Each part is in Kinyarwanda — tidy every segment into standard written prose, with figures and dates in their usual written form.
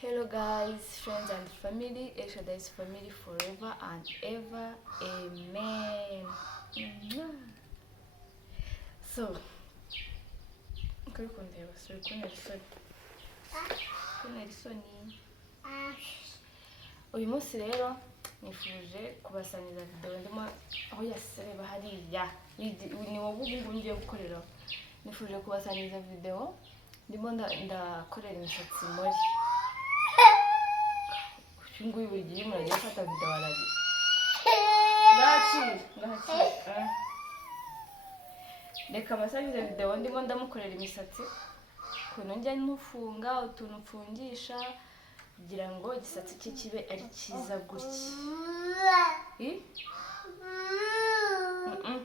Hello guys, friends and family, Eshadai's family forever and ever, amen. So, kuri kundeba, sorry, kuntera isoni. Uyu munsi rero nifuje kubasangiza video ndimo aho yasareba hariya ni wowe ubu ngiye gukorera. Nifuje kubasangiza video ndimo ndakorera imisatsi muri nguyu buri gihe muragiye gufata video waragiye ngahakira reka basangize video ndimo ndamukorera imisatsi kuno njya ntufunga utuntu mfungisha kugira ngo igisatsi cye kibe ari cyiza gutya.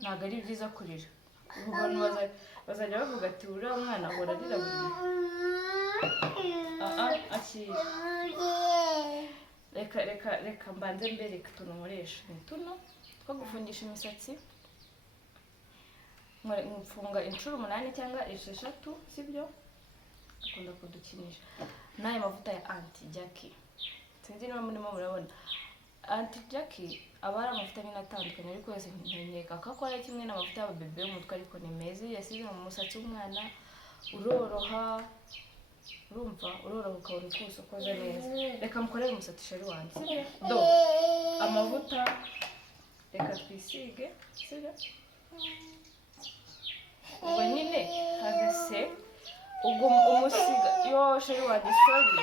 Ntabwo ari byiza kurira. Abantu bazajya bavuga ati uriya mwana ahora arira buri gihe. Reka mbanze mbereka utuntu nkoresha. Ni tuno two gufungisha imisatsi. Mfunga inshuro 8 cyangwa 6, sibyo? Akunda kudukinisha. N'aya mavuta ya anti Jackie. Sinzi niba murimo murabona. Anti Jackie aba ari amavuta nyine atandukanye ariko yose nkeka ko akora kimwe n'amavuta y'ababebe y'umutwe ariko ni meza yasize mu musatsi w'umwana uroroha. Urumva uroroha ukabona uko ukoze neza. Reka mukorere umusatsi sheri wanjye. Do amavuta reka twisige, sibyo? Ubwo nyine hagase ubwo umusiga yo sheri wanjye sorry.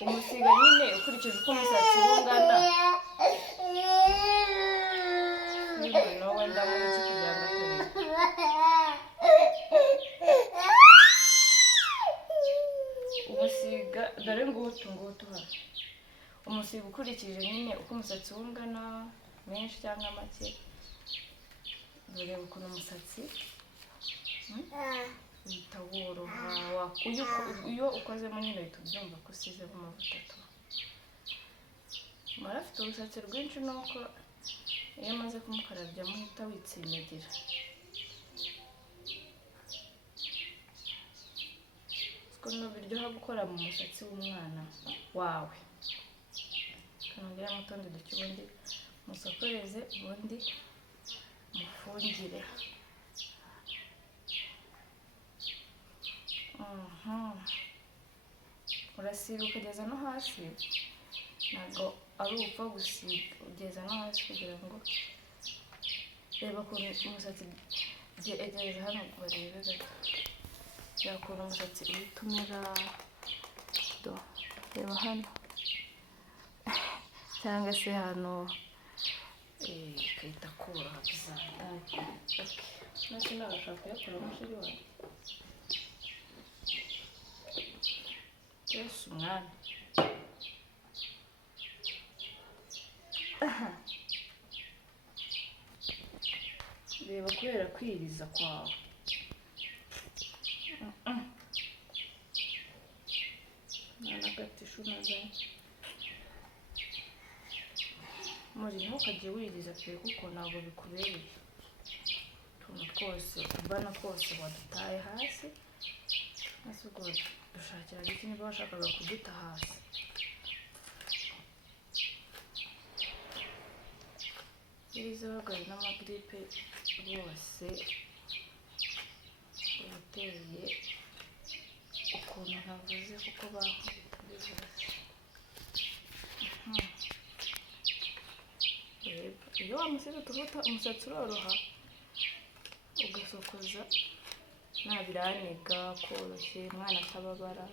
Umusiga nyine ukurikije uko umusatsi ungana. Niba wenda muri iki kugira ngo umusiga dore ngutu hano. Umusiga ukurikije nyine uko umusatsi ungana menshi cyangwa make. Dore ukuntu umusatsi uhita woroha. Iyo ukozemo nyine uhita ubyumva ko usizemo amavuta tu. Mara afite umusatsi rwinshi nuko iyo amaze kumukarabya muhita witsindagira. Kuno biryoha gukora mu musatsi w'umwana wawe. Kanongera mutondo duke ubundi musokoreze ubundi mufungire. Urasiga ukageza no hasi. Ntabwo ari upfa gusiga ugeza no hasi kugira ngo reba ukuntu umusatsi egereza hano barebe gato. Yakora umusatsi uhita umera do reba hano cyangwa se hano ikahita koroha bizadake. Nasi nagashaka kuyakora mushiri wawe. Yesu umwana. Reba kubera kwiriza kwawe. Nagatishu nazanye. Muri ntukajye wiriza pe kuko ntabwo bikubereye. Utuntu twose ubana kose wadutaye hasi. Nasi ubwo dushakira iki niba washakaga kuduta hasi. Iriza bagari n'amagripe bose ubuteye ukuntu navuze kuko bakubivuze. Iyo wamusize utuvuta umusatsi uroroha ugasokoza ntabiraniga koroshye umwana atababara.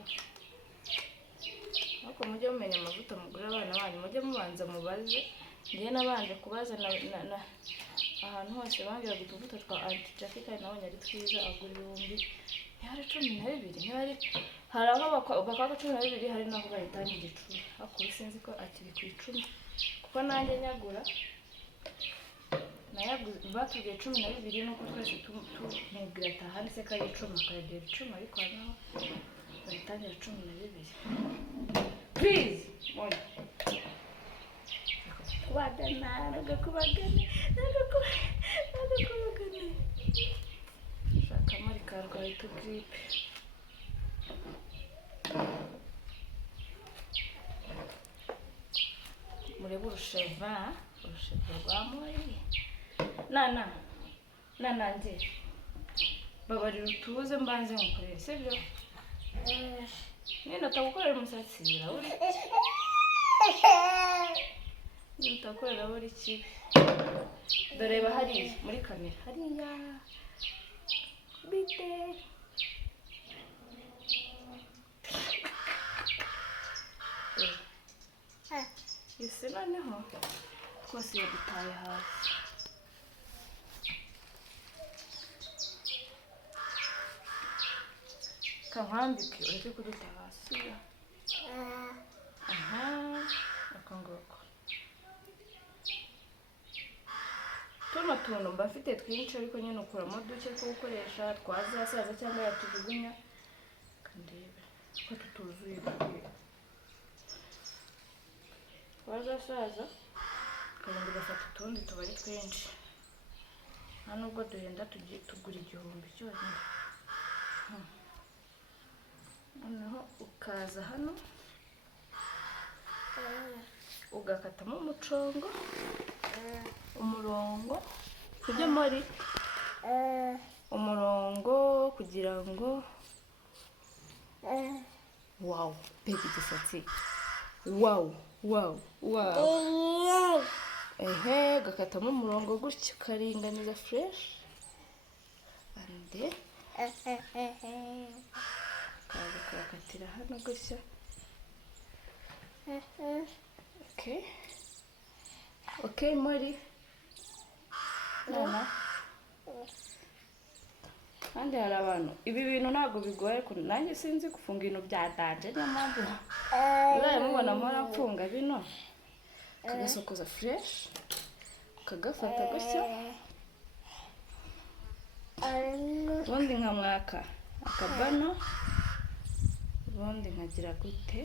Ariko mujye mumenya amavuta mugura abana banyu mujye mubanza mubaze. Ndiye nabanje kubaza ahantu hose bambwiraga utuvuta twa anti Jackie kandi nabonye ari twiza agura 12,000 ntibari hari aho bakwaga 12 hari naho bayitangira 10. Ariko sinzi ko akiri ku 10 kuko nanjye nyagura nayaguze batubwiye 12 nuko twese tumubwira atahandi se kari 10 akayegera 10 ariko naho bayitangira 12. Please mona kubagana shaka muri karwaye tu gripe. urusheva rwa Mori. Nanjye babarira utuze mbanze nkukorere sibyo? Niba utagukorera umusatsi urabura iki? Utakorera urabura iki? Dore reba hariya muri kamera hariya bite ese noneho rwose yadutaye hasi. Kankambike ureke kuduta hasi. Aha aka ngako tuno tuntu mba mfite twinshi ariko nyine ukuramo duke two gukoresha twazasaza cyangwa yatujugunya kandebe ko tutuzuye twazasaza kandi ugafata utundi tuba ari twinshi nta nubwo duhenda tugura 1000 cyonyine. Noneho ukaza hano ugakatamo umurongo sibyo Mori? Umurongo kugira ngo wow baby igisatsi wow gakatamo umurongo gutya ukaringaniza fresh ande kaza kakatira hano gutya. Okay Mori nana kandi hari abantu ibi bintu ntabwo bigoye ko nanjye sinzi gufunga ibintu bya danje niyo mpamvu uraye mubona mpora mfunga bino kagasokoza fresh kagafata gutya ubundi nkamwaka akabano ubundi nkagira gute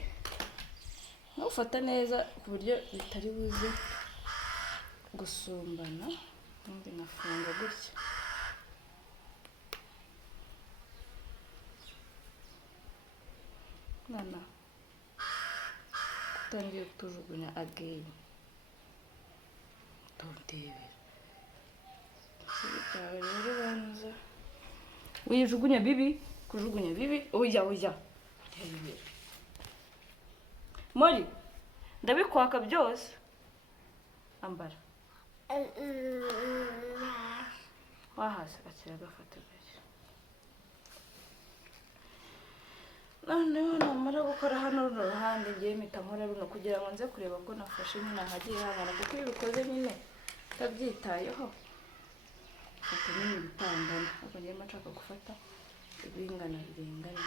ntufata neza ku buryo bitari buze gusumbana ubundi nkafunga gutya. Nana utangiye kutujugunya again tontebera sibitawe rero banza wijugunya bibi kujugunya bibi oya tebera Mori ndabikwaka byose ambara wahase akira gafata gake. Noneho namara gukora hano runo ruhande ngiye mpita nkora runo kugira ngo nze kureba ko nafashe nyine ahagiye hangana kuko iyo ubikoze nyine utabyitayeho fata nyine ibitangana ariko njyewe nshaka gufata ibingana birengana.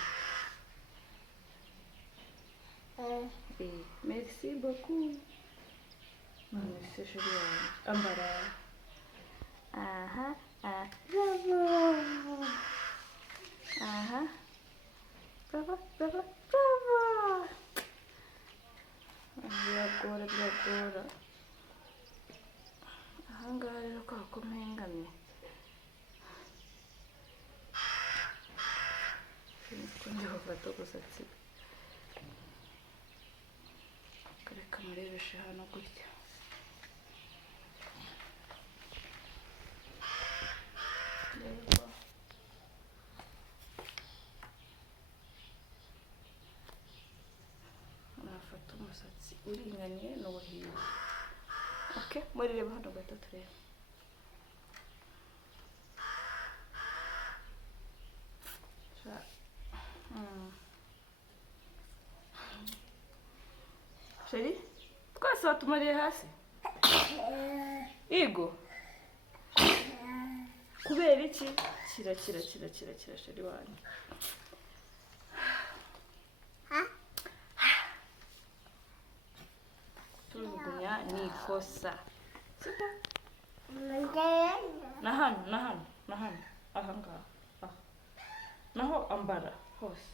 Merci beaucoup. Merci chérie. Ambara. Bravo. Bravo. Biragora. Ahangaha rero kwa kumengamye. Ngiye gufata gusatsi. Reka murebeshe hano gutya. Nafata umusatsi uringaniye n'ubuhiye. Okay, muri reba hano gato turebe. Sheri, twese watumariye hasi? Igo? Kubera iki? Kira sheri wanyu. Tujugunya ni ikosa. Sita? Na hano. Ahangaha. Naho ambara hose.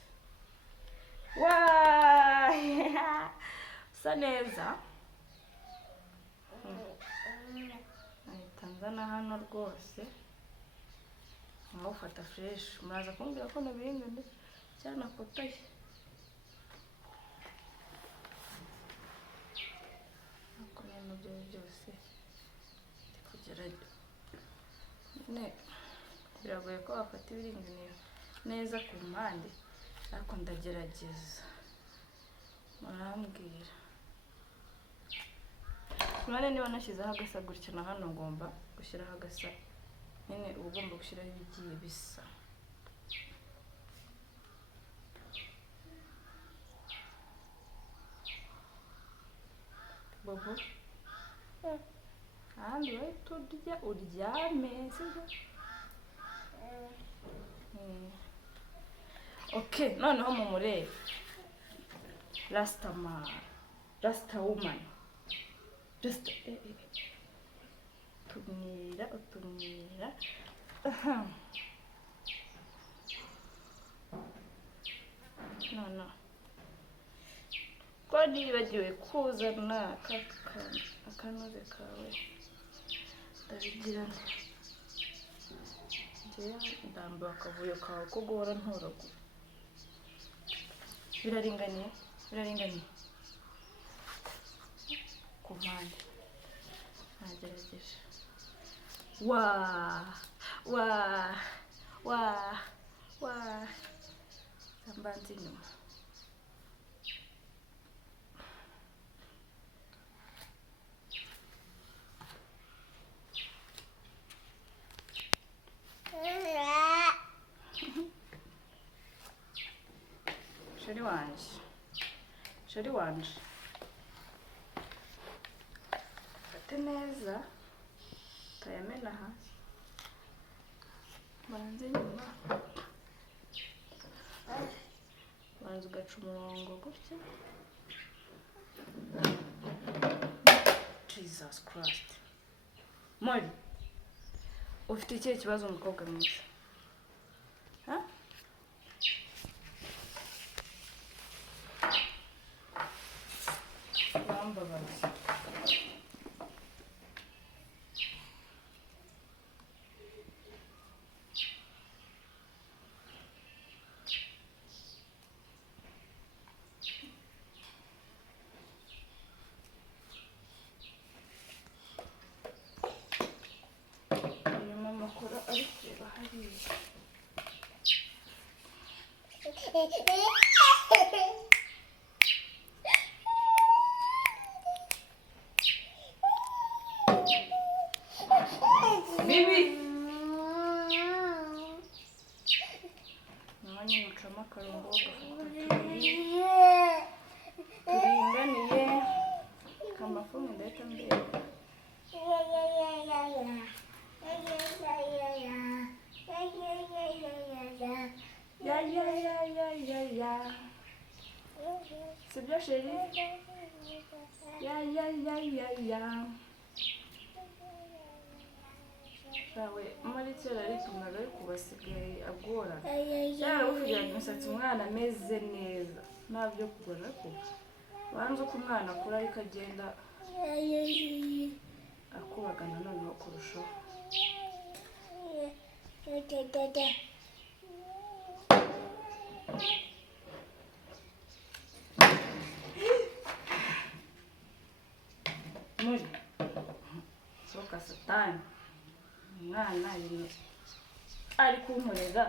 Usa neza. Nahita hano rwose. Nkawufata fresh. Muraza kumbwira ko nabiringane cyane nakotaye. hano byose kugerageza nyine biragoye ko wafata ibiringaniye neza ku mpande, ariko ndagerageza murambwira. None niba nashyizeho agasa gutya na hano ngomba gushyiraho agasa nyine, uba ugomba gushyiraho ibigiye bisa. Bobo ahandi wahita urya uryame, sibyo? Okay, noneho mumurebe Rastaman, Rasta woman, Rasta utumwira no ko nibagiwe kuzana akanoze kawe ndabigira ndambiwe akavuyo kawe ko guhora ntoragura. Biraringaniye ku mpande nagerageje. Sambanza inyuma. Sheri wanje fate neza utayamena hasi, banze inyuma, banze ugaca umurongo gutya. Jesus Christ, Mori ufite ikihe kibazo umukobwa mwiza? Bambabaza. Inyuma amakuru ari kureba hariya. Bibi mwanya mucamo akarongo gafata turinganiye kamafungu ndahita mbere. Sibyo sheri? Shawe muri kera ariko umwana ari kubasigaye agora. Cyara uvugira umusatsi umwana ameze neza. Ntabyo kugora ko. Banze uko umwana akura ariko agenda akubagana noneho kurushaho. Muri soka satani umwana ari kunkorera.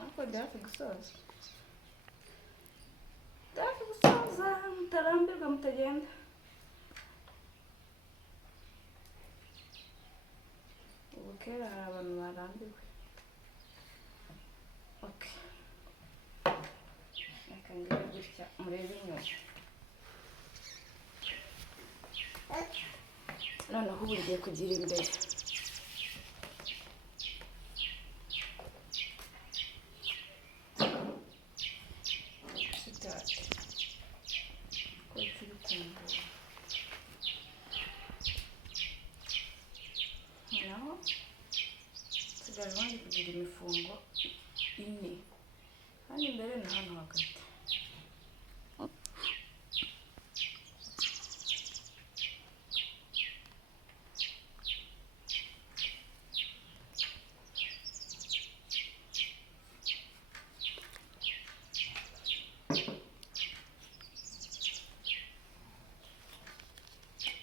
Ariko ndahafi gusoza, mutarambirwa mutagenda. Ubu kera hari abantu barambiwe. Okay, reka ngire gutya murebe inyuma. Noneho ubu ngiye kugira imbere. Sigaye kugira imifungo ine hano imbere na hano hagati.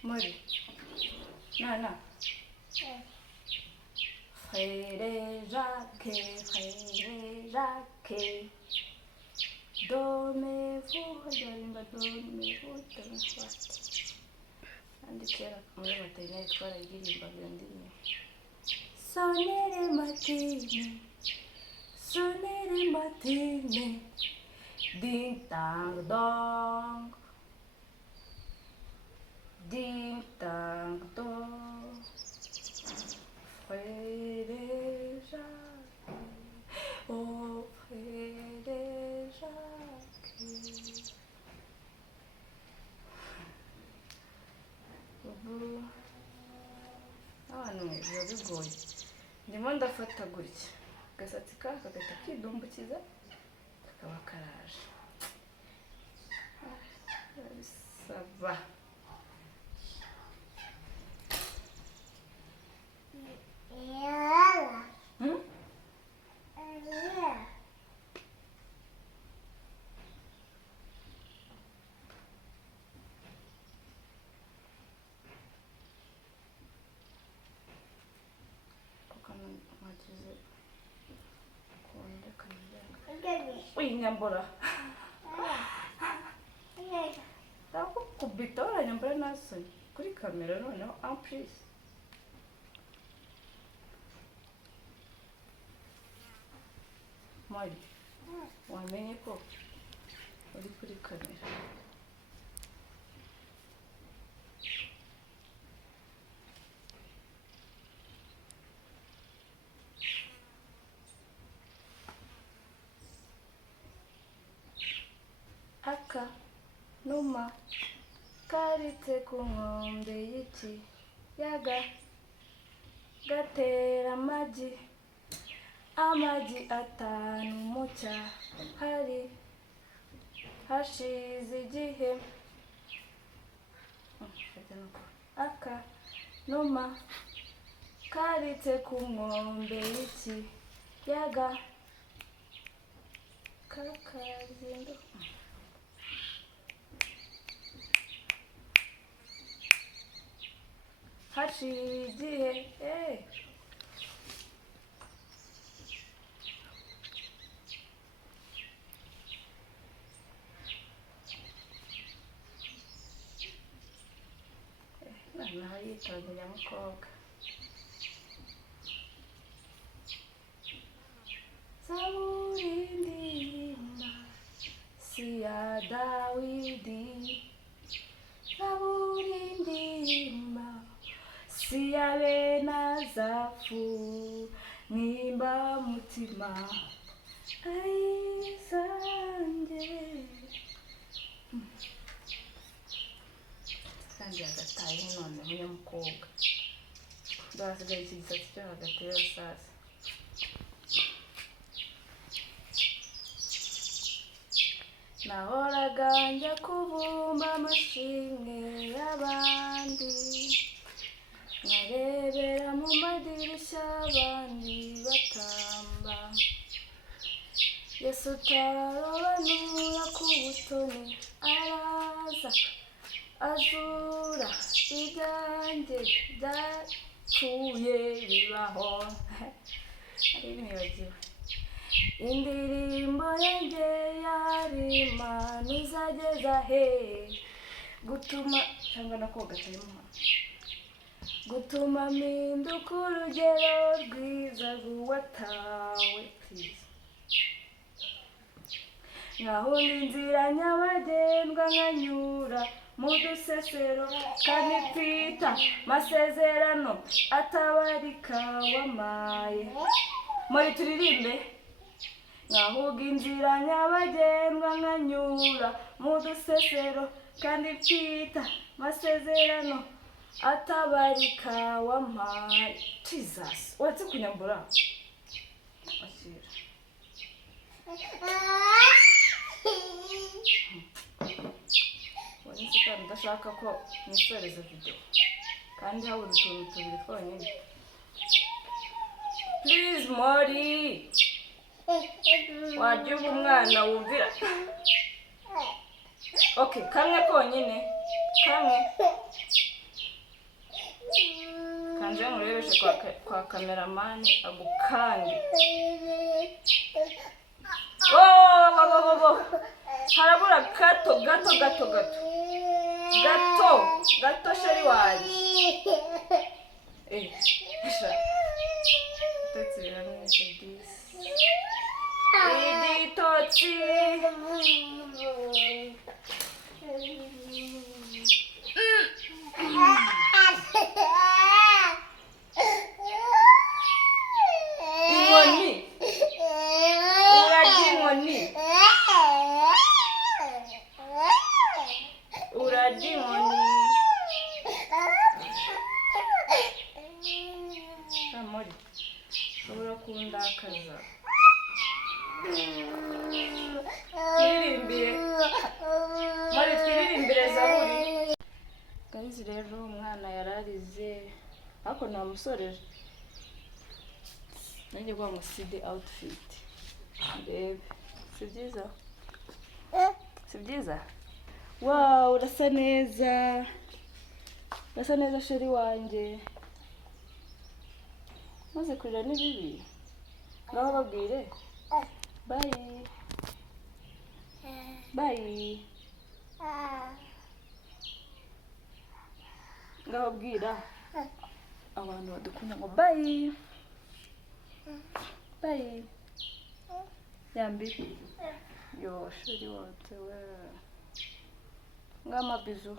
Mori. Nana. Frère Jacques. Dormez-vous, regarde, dormez-vous, kandi kera muri materineri twarayiririmbaga iyo ndirimbo. Sonner les matines, ding dang dong, ding dang dong, frère Jacques, oh frère Jacques. Ubu abantu biba bigoye, ndimo ndafata gutya agasatsi kagahita kidumbukiza kakaba karaje, bisaba nyambura ndakukubita uranyambura nasoni kuri kamera noneho amprise. Mari wamenye ko uri kuri kamera? Aka numa karitse ku nkombe y'ikiyaga gatera amagi 5 mu cyahari hashize igihe. Aka numa karitse ku nkombe y'ikiyaga kakazindu hashize igihe. naho yitonze nyamukobwa. Zaburi ndirimba si ya Dawidi, zaburi ndirimba si ya Benazafu, nimba mutima ayizanjye. kandi agataye none nyamukobwa ndasigaye iki gisatsi cyo hagati y'abasaza. Nahoraga njya kubumba amashimwe y'abandi, nkarebera mu madirishya abandi batamba. Yesu utarobanura ku butoni araza azura ibyanjye byapfuye bibaho. ari nibagiwe indirimbo yanjye yarimana izageza he, gutuma cyangwa nakoga cyarimo gutuma mpinduka urugero rwiza rw'uwatawe kwiza. nkahunda inzira nyabagendwa nkanyura mu dusesero kandi twita masezerano atabarika wamaye. Muri turirimbe. Nkahuga inzira nyabagendwa nkanyura mu dusesero kandi twita masezerano atabarika wamaye. Jesus, watse kunyambura asira kandi ndashaka ko nisoreza video kandi habura utuntu tubiri twonyine. Please Mori, wajya uba umwana wumvira. Okay, kamwe konyine kamwe. kanze murebeshe kwa kameramani agukange. Harabura gato sheri wanjye. That's Amori, ushobora kundakaza. Twiririmbire Zaburi. Guys, rero umwana yararize ariko namusoreje. Nanjye kwa muside outfit. Ndebe. Si byiza? Wow, urasa neza. Urasa neza sheri wanjye. Maze kurira ni bibi. Ngaho babwire. Bye. Bye. Ngaho bwira abantu badukunda ngo bye. Bye. Yambi. Yo, sheri wote we. Ngama bizu.